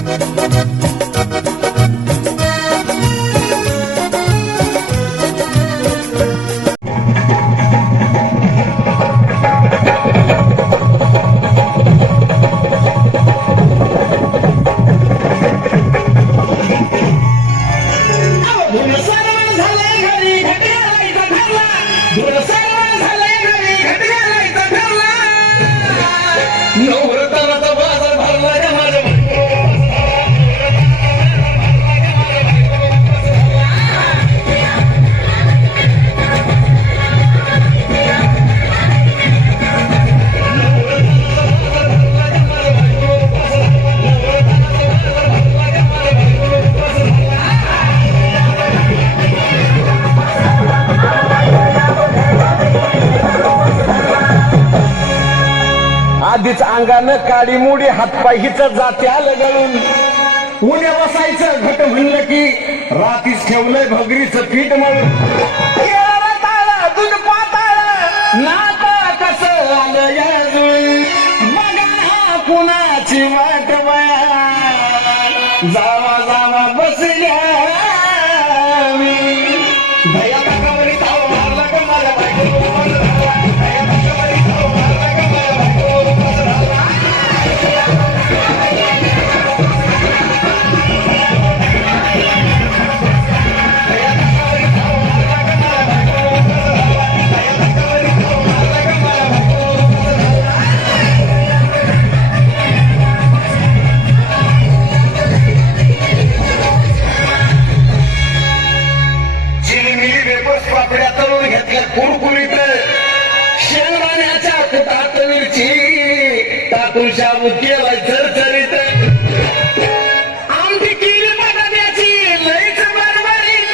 Thank आधीच अंगानं काडी मुडी हातपाय हिच जात्या लगळून गळून. उद्या बसायचं घट म्हणलं की रातीच ठेवलंय भगरीच पीठ म्हणून दूध पाताळ नाता कसं आलं या कुणाची वाट बया? जावा वेपर्स तळून घेतल्या कुरकुरीत शेंगदाण्याच्या कुटात मिरची टाकून शाबू केला चरचरीत. आमटी केली बटाट्याची लईच बरबरीत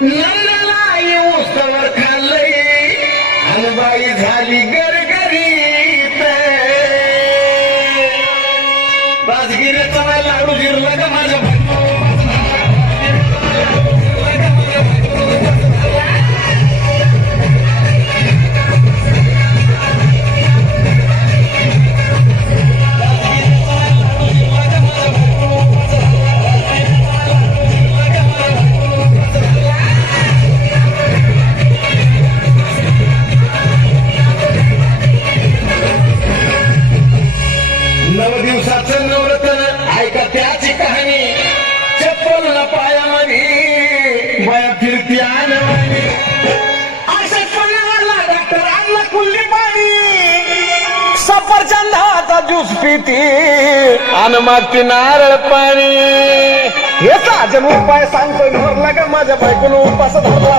नंदला येऊ सवर खाल्लंय. आणि झाली गर. नव दिवसाचं नवरत्न ऐका त्याची कहाणी? चप्पल न पायामध्ये माया फिरती आणवानी अशाच पणाला डॉक्टर आणला कुल्ली पाणी सफरचंदाचा ज्यूस पिती. आणि मग नारळ पाणी. हे साजन उपाय सांगतो भरला माझ्या बायकोनं का माझ्या बायकोनं उपास धरला